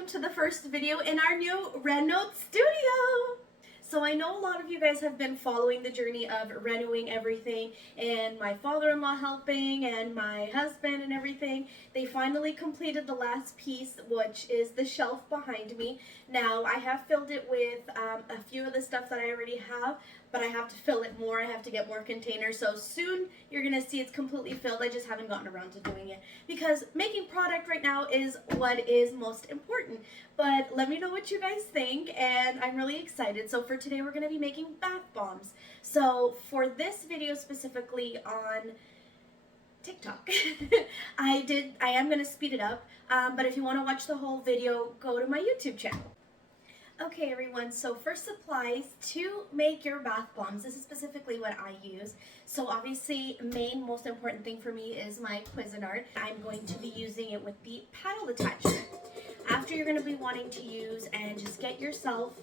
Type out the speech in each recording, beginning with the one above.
welcome to the first video in our new Reno studio. So I know a lot of you guys have been following the journey of renoing everything, and my father-in-law helping and my husband and everything. They finally completed the last piece, which is the shelf behind me. Now I have filled it with a few of the stuff that I already have, but I have to fill it more. I have to get more containers, so soon you're gonna see it's completely filled. I just haven't gotten around to doing it because making product right now is what is most important. But let me know what you guys think, and I'm really excited. So for today we're gonna be making bath bombs. So for this video specifically on TikTok, I am gonna speed it up, but if you want to watch the whole video, go to my YouTube channel. Okay everyone, so for supplies to make your bath bombs, this is specifically what I use. So obviously, most important thing for me is my Cuisinart. I'm going to be using it with the paddle attachment. After, you're going to be wanting to use and just get yourself,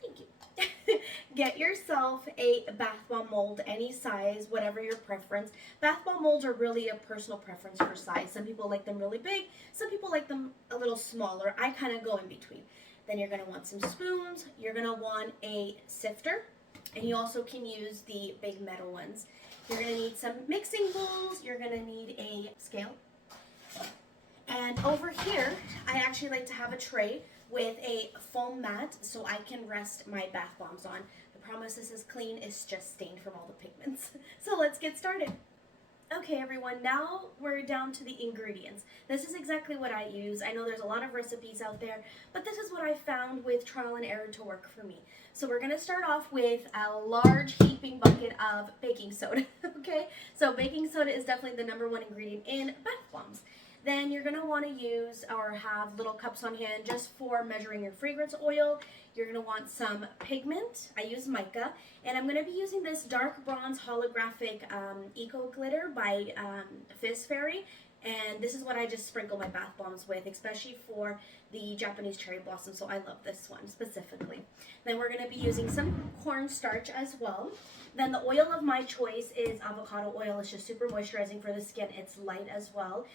thank you, get yourself a bath bomb mold, any size, whatever your preference. Bath bomb molds are really a personal preference for size. Some people like them really big, some people like them a little smaller. I kind of go in between. Then you're going to want some spoons, you're going to want a sifter, and you also can use the big metal ones. You're going to need some mixing bowls, you're going to need a scale. And over here, I actually like to have a tray with a foam mat so I can rest my bath bombs on. The promise this is clean, it's just stained from all the pigments. So let's get started. Okay everyone, now we're down to the ingredients. This is exactly what I use. I know there's a lot of recipes out there, but this is what I found with trial and error to work for me. So we're going to start off with a large heaping bucket of baking soda, okay? So baking soda is definitely the #1 ingredient in bath bombs. Then you're going to want to use or have little cups on hand just for measuring your fragrance oil. You're going to want some pigment. I use Mica. And I'm going to be using this dark bronze holographic eco glitter by Fizz. And this is what I just sprinkle my bath bombs with, especially for the Japanese cherry blossom. So I love this one specifically. Then we're going to be using some cornstarch as well. Then the oil of my choice is avocado oil. It's just super moisturizing for the skin. It's light as well,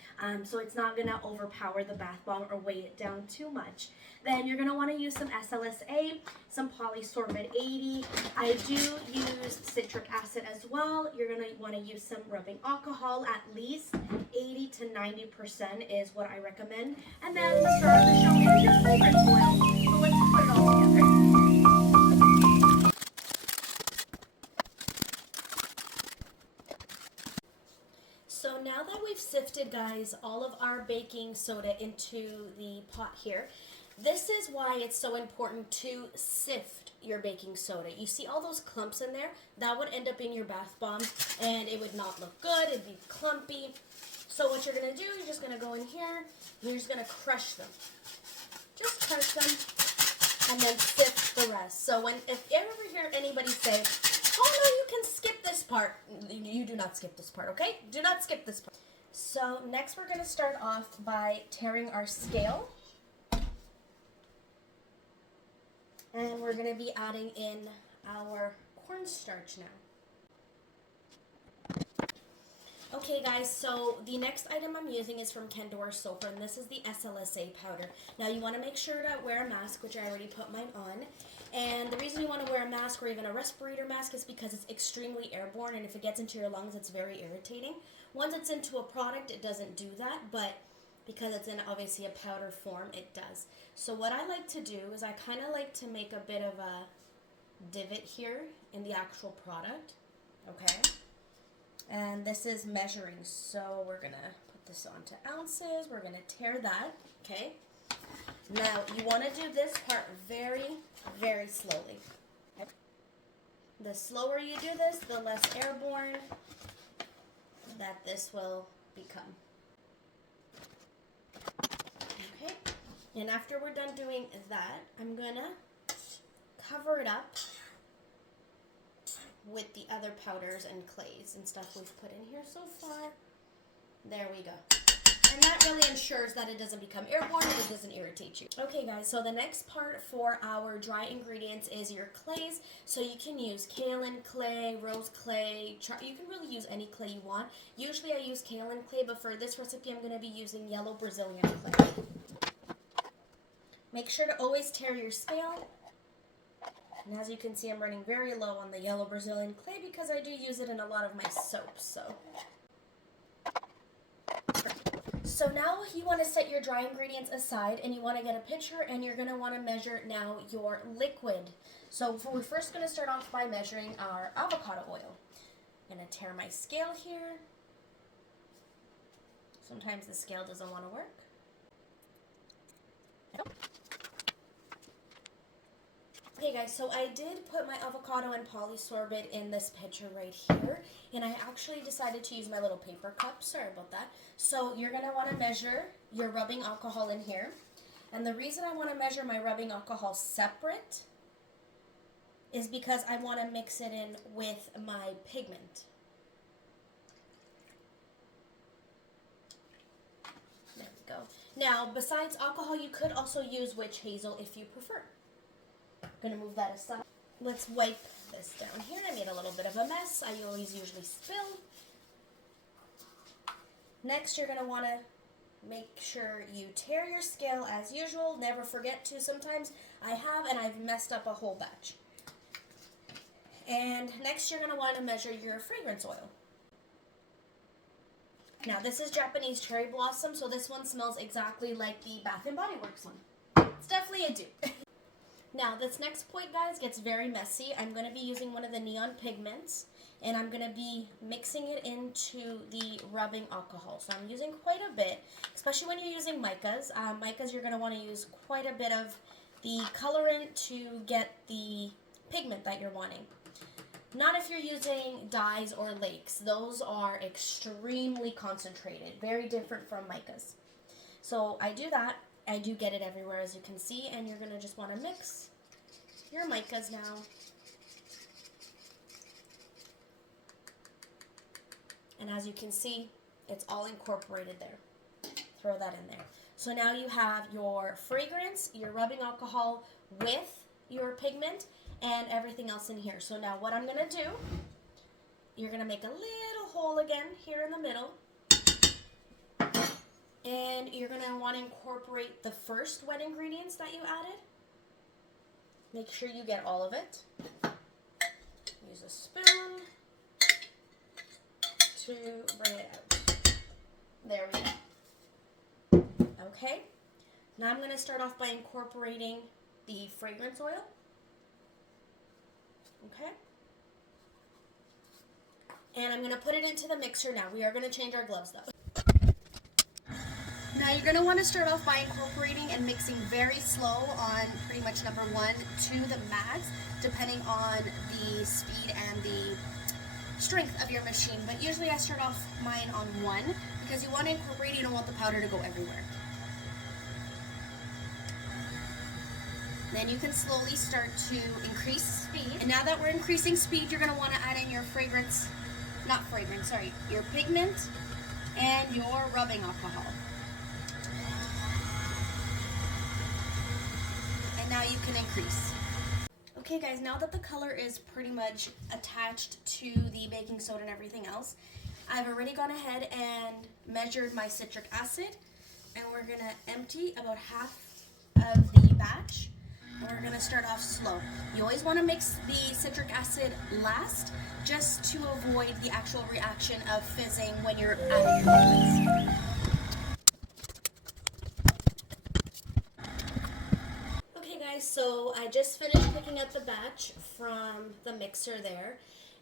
so it's not going to overpower the bath bomb or weigh it down too much. Then you're going to want to use some SLSA, some Polysorbate 80. I do use citric acid as well. You're going to want to use some rubbing alcohol. At least 80 to 90% is what I recommend. And then the star of the show is your fragrance oil. So let's put it all together. So now that we've sifted, guys, all of our baking soda into the pot here, this is why it's so important to sift your baking soda. You see all those clumps in there? That would end up in your bath bomb, and it would not look good. It'd be clumpy. So what you're going to do, you're just going to go in here, and you're just going to crush them. Just crush them, and then sift the rest. So if you ever hear anybody say, oh no, you can skip this part, you do not skip this part, okay? Do not skip this part. So next we're going to start off by tearing our scale. And we're going to be adding in our cornstarch now. Okay guys, so the next item I'm using is from Candora soap, and this is the SLSA powder. Now you want to make sure to wear a mask, which I already put mine on. And the reason you want to wear a mask or even a respirator mask is because it's extremely airborne, and if it gets into your lungs, it's very irritating. Once it's into a product, it doesn't do that, but because it's in obviously a powder form, it does. So what I like to do is I kind of like to make a bit of a divot here in the actual product, okay? And this is measuring, so we're going to put this onto ounces. We're going to tear that, okay? Now, you want to do this part very, very slowly. Okay? The slower you do this, the less airborne that this will become. Okay? And after we're done doing that, I'm going to cover it up with the other powders and clays and stuff we've put in here so far. There we go. And that really ensures that it doesn't become airborne and it doesn't irritate you. Okay guys, so the next part for our dry ingredients is your clays. So you can use kaolin clay, rose clay, you can really use any clay you want. Usually I use kaolin clay, but for this recipe I'm going to be using yellow Brazilian clay. Make sure to always tare your scale. And as you can see, I'm running very low on the yellow Brazilian clay because I do use it in a lot of my soaps. So now you want to set your dry ingredients aside and you want to get a pitcher and you're going to want to measure now your liquid. So we're first going to start off by measuring our avocado oil. I'm going to tare my scale here. Sometimes the scale doesn't want to work. Okay guys, so I did put my avocado and polysorbate in this pitcher right here, and I actually decided to use my little paper cup. Sorry about that. So you're going to want to measure your rubbing alcohol in here, and the reason I want to measure my rubbing alcohol separate is because I want to mix it in with my pigment. There we go. Now, besides alcohol, you could also use witch hazel if you prefer. I'm going to move that aside. Let's wipe this down here. I made a little bit of a mess. I always usually spill. Next, you're going to want to make sure you tare your scale as usual. Never forget to. Sometimes I have, and I've messed up a whole batch. And next, you're going to want to measure your fragrance oil. Now, this is Japanese cherry blossom, so this one smells exactly like the Bath & Body Works one. It's definitely a dupe. Now, this next point, guys, gets very messy. I'm going to be using one of the neon pigments, and I'm going to be mixing it into the rubbing alcohol. So I'm using quite a bit, especially when you're using micas. Micas, you're going to want to use quite a bit of the colorant to get the pigment that you're wanting. Not if you're using dyes or lakes. Those are extremely concentrated, very different from micas. So I do that. I do get it everywhere, as you can see, and you're going to just want to mix your micas now. And as you can see, it's all incorporated there. Throw that in there. So now you have your fragrance, your rubbing alcohol with your pigment, and everything else in here. So now what I'm going to do, you're going to make a little hole again here in the middle. And you're going to want to incorporate the first wet ingredients that you added. Make sure you get all of it. Use a spoon to bring it out. There we go. Okay. Now I'm going to start off by incorporating the fragrance oil. Okay. And I'm going to put it into the mixer now. We are going to change our gloves though. Now you're going to want to start off by incorporating and mixing very slow on pretty much number 1 to the max, depending on the speed and the strength of your machine. But usually I start off mine on 1 because you want to incorporate, you don't want the powder to go everywhere. Then you can slowly start to increase speed. And now that we're increasing speed, you're going to want to add in your your pigment and your rubbing alcohol. Now you can increase. Okay guys, now that the color is pretty much attached to the baking soda and everything else, I've already gone ahead and measured my citric acid, and we're going to empty about half of the batch, and we're going to start off slow. You always want to mix the citric acid last, just to avoid the actual reaction of fizzing when you're adding your liquids. So I just finished picking up the batch from the mixer there,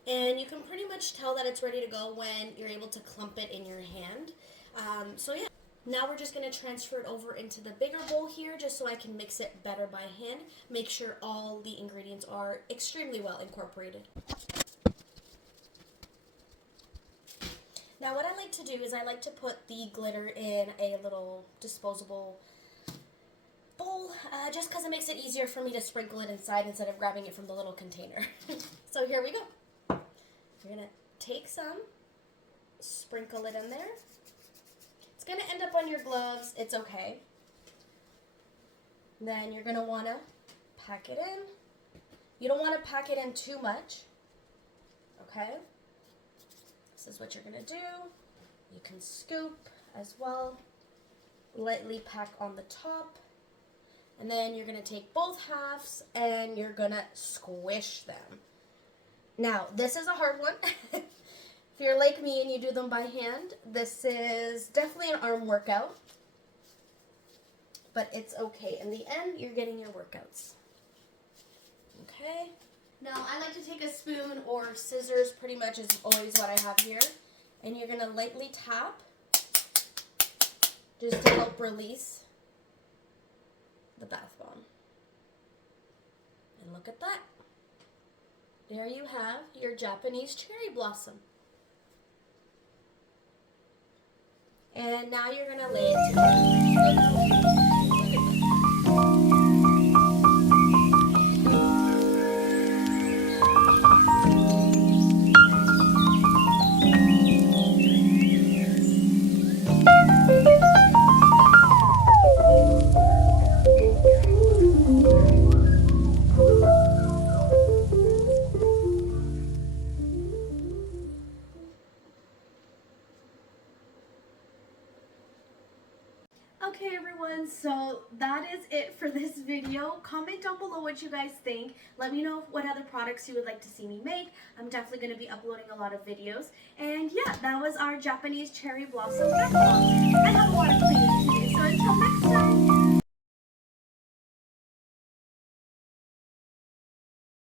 and you can pretty much tell that it's ready to go when you're able to clump it in your hand. So yeah, now we're just going to transfer it over into the bigger bowl here just so I can mix it better by hand. Make sure all the ingredients are extremely well incorporated. Now what I like to do is I like to put the glitter in a little disposable bowl, just because it makes it easier for me to sprinkle it inside instead of grabbing it from the little container. So here we go. We're going to take some, sprinkle it in there. It's going to end up on your gloves. It's okay. Then you're going to want to pack it in. You don't want to pack it in too much. Okay? This is what you're going to do. You can scoop as well. Lightly pack on the top. And then you're going to take both halves and you're going to squish them. Now, this is a hard one. If you're like me and you do them by hand, this is definitely an arm workout. But it's okay. In the end, you're getting your workouts. Okay. Now, I like to take a spoon or scissors, pretty much is always what I have here. And you're going to lightly tap just to help release the bath bomb. And look at that. There you have your Japanese cherry blossom. And now you're going to lay it together. Okay everyone, so that is it for this video. Comment down below what you guys think. Let me know what other products you would like to see me make. I'm definitely going to be uploading a lot of videos. And yeah, that was our Japanese cherry blossom bath bomb. I have a lot of cleaning to do, so until next time.